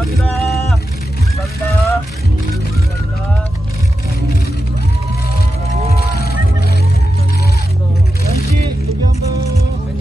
감사합니다. 감사합니다. 감사합니다. MC 여기 한번.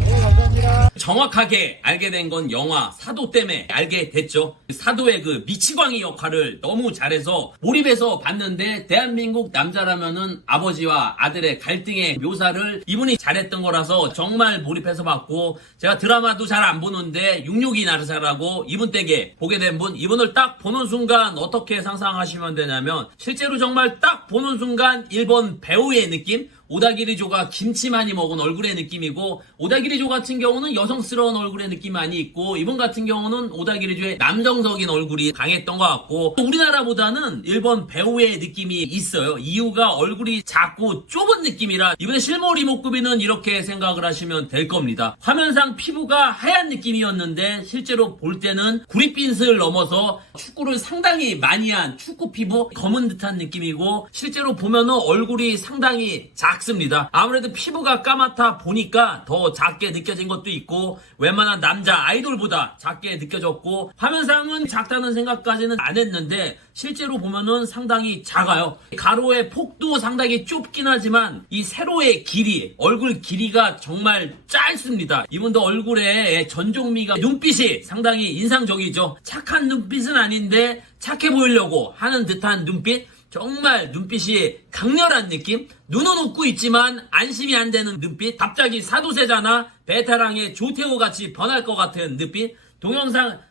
네, 감사합니다. 정확하게 알게 된 건 영화 사도 때문에 알게 됐죠. 사도의 그 미치광이 역할을 너무 잘해서 몰입해서 봤는데, 대한민국 남자라면은 아버지와 아들의 갈등의 묘사를 이분이 잘했던 거라서 정말 몰입해서 봤고, 제가 드라마도 잘 안 보는데 662 나르샤라고 이분 댁에 보게 된 분, 이분을 딱 보는 순간 어떻게 상상하시면 되냐면, 실제로 정말 딱 보는 순간 일본 배우의 느낌? 오다기리조가 김치 많이 먹은 얼굴의 느낌이고, 오다기리조 같은 경우는 여성스러운 얼굴의 느낌 많이 있고, 이분 같은 경우는 오다기리조의 남성적인 얼굴이 강했던 것 같고, 우리나라보다는 일본 배우의 느낌이 있어요. 이유가 얼굴이 작고 좁은 느낌이라 이분의 실물 이목구비는 이렇게 생각을 하시면 될 겁니다. 화면상 피부가 하얀 느낌이었는데 실제로 볼 때는 구릿빛을 넘어서 축구를 상당히 많이 한 축구 피부, 검은 듯한 느낌이고, 실제로 보면은 얼굴이 상당히 작습니다. 아무래도 피부가 까맣다 보니까 더 작게 느껴진 것도 있고, 웬만한 남자 아이돌보다 작게 느껴졌고, 화면상은 작다는 생각까지는 안 했는데 실제로 보면은 상당히 작아요. 가로의 폭도 상당히 좁긴 하지만 이 세로의 길이, 얼굴 길이가 정말 짧습니다. 이분도 얼굴에 전종미가, 눈빛이 상당히 인상적이죠. 착한 눈빛은 아닌데 착해 보이려고 하는 듯한 눈빛, 정말 눈빛이 강렬한 느낌? 눈은 웃고 있지만 안심이 안 되는 눈빛? 갑자기 사도세자나 베테랑의 조태호 같이 변할 것 같은 눈빛?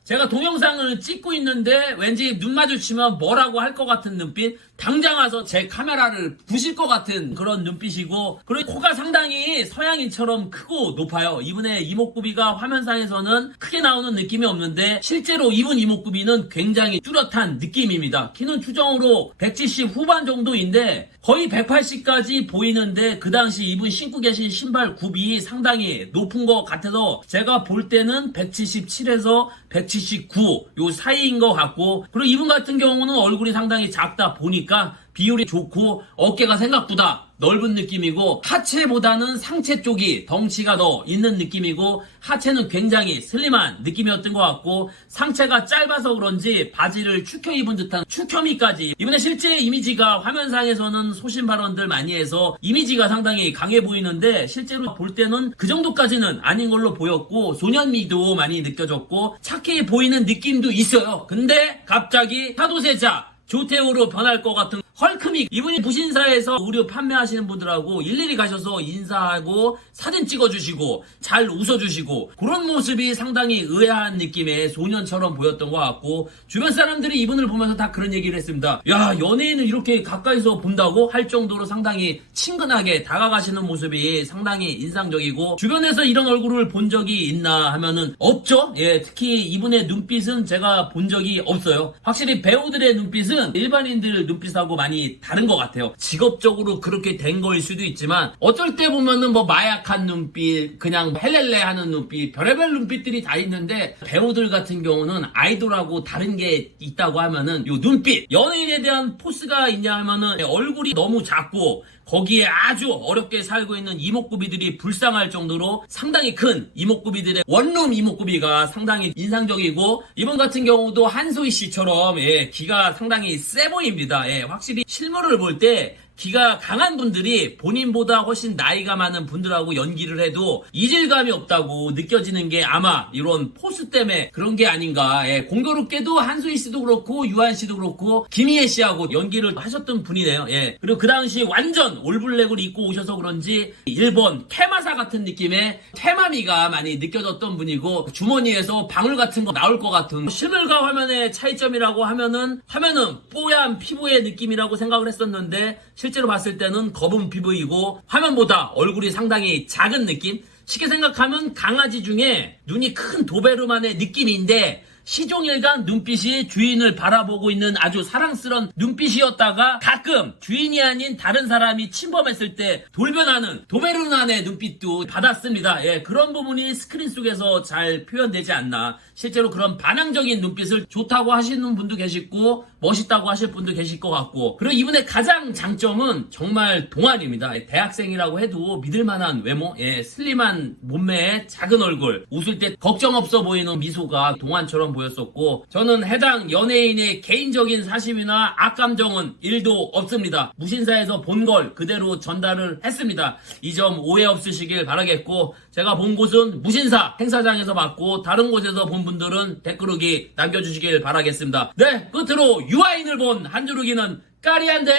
제가 동영상을 찍고 있는데 왠지 눈 마주치면 뭐라고 할 것 같은 눈빛? 당장 와서 제 카메라를 부실 것 같은 그런 눈빛이고, 그리고 코가 상당히 서양인처럼 크고 높아요. 이분의 이목구비가 화면상에서는 크게 나오는 느낌이 없는데 실제로 이분 이목구비는 굉장히 뚜렷한 느낌입니다. 키는 추정으로 170 후반 정도인데 거의 180까지 보이는데, 그 당시 이분 신고 계신 신발 굽이 상당히 높은 것 같아서 제가 볼 때는 177에서 179 요 사이인 것 같고, 그리고 이분 같은 경우는 얼굴이 상당히 작다 보니까 비율이 좋고 어깨가 생각보다 넓은 느낌이고, 하체보다는 상체 쪽이 덩치가 더 있는 느낌이고, 하체는 굉장히 슬림한 느낌이었던 것 같고, 상체가 짧아서 그런지 바지를 축혀 입은 듯한 축혀미까지. 이분의 실제 이미지가 화면상에서는 소신 발언들 많이 해서 이미지가 상당히 강해 보이는데 실제로 볼 때는 그 정도까지는 아닌 걸로 보였고, 소년미도 많이 느껴졌고 착해 보이는 느낌도 있어요. 근데 갑자기 사도세자 조태호로 변할 것 같은 헐크믹. 이분이 무신사에서 의류 판매하시는 분들하고 일일이 가셔서 인사하고 사진 찍어주시고 잘 웃어주시고, 그런 모습이 상당히 의아한 느낌의 소년처럼 보였던 것 같고, 주변 사람들이 이분을 보면서 다 그런 얘기를 했습니다. 야, 연예인을 이렇게 가까이서 본다고 할 정도로 상당히 친근하게 다가가시는 모습이 상당히 인상적이고, 주변에서 이런 얼굴을 본 적이 있나 하면은 없죠. 예, 특히 이분의 눈빛은 제가 본 적이 없어요. 확실히 배우들의 눈빛은 일반인들 눈빛하고 많이 다른 것 같아요. 직업적으로 그렇게 된 거일 수도 있지만, 어쩔 때 보면은 뭐 마약한 눈빛, 그냥 헬렐레 하는 눈빛, 별의별 눈빛들이 다 있는데, 배우들 같은 경우는 아이돌하고 다른 게 있다고 하면은 요 눈빛, 연예인에 대한 포스가 있냐 하면은 얼굴이 너무 작고 거기에 아주 어렵게 살고 있는 이목구비들이 불쌍할 정도로 상당히 큰 이목구비들의 원룸 이목구비가 상당히 인상적이고, 이분 같은 경우도 한소희 씨처럼 기가 상당히 세 보입니다. 확실히 실물을 볼 때 기가 강한 분들이 본인보다 훨씬 나이가 많은 분들하고 연기를 해도 이질감이 없다고 느껴지는 게 아마 이런 포스 때문에 그런 게 아닌가. 공교롭게도 한소희 씨도 그렇고 유한 씨도 그렇고 김희애 씨하고 연기를 하셨던 분이네요. 그리고 그 당시 완전 올블랙을 입고 오셔서 그런지 일본 테마사 같은 느낌의 테마미가 많이 느껴졌던 분이고, 주머니에서 방울 같은 거 나올 것 같은, 실물과 화면의 차이점이라고 하면은 화면은 뽀얀 피부의 느낌이라고 생각을 했었는데 실제로 봤을 때는 검은 피부이고 화면보다 얼굴이 상당히 작은 느낌? 쉽게 생각하면 강아지 중에 눈이 큰 도베르만의 느낌인데, 시종일관 눈빛이 주인을 바라보고 있는 아주 사랑스러운 눈빛이었다가 가끔 주인이 아닌 다른 사람이 침범했을 때 돌변하는 도베르만의 눈빛도 받았습니다. 그런 부분이 스크린 속에서 잘 표현되지 않나. 실제로 그런 반항적인 눈빛을 좋다고 하시는 분도 계시고 멋있다고 하실 분도 계실 것 같고, 그리고 이분의 가장 장점은 정말 동안입니다. 대학생이라고 해도 믿을만한 외모, 슬림한 몸매에 작은 얼굴, 웃을 때 걱정 없어 보이는 미소가 동안처럼 보였었고 저는 해당 연예인의 개인적인 사심이나 악감정은 1도 없습니다. 무신사에서 본 걸 그대로 전달을 했습니다. 이 점 오해 없으시길 바라겠고 제가 본 곳은 무신사 행사장에서 봤고 다른 곳에서 본 분들은 댓글 후기 남겨주시길 바라겠습니다. 네, 끝으로 유아인을 본 한주르기는 까리한데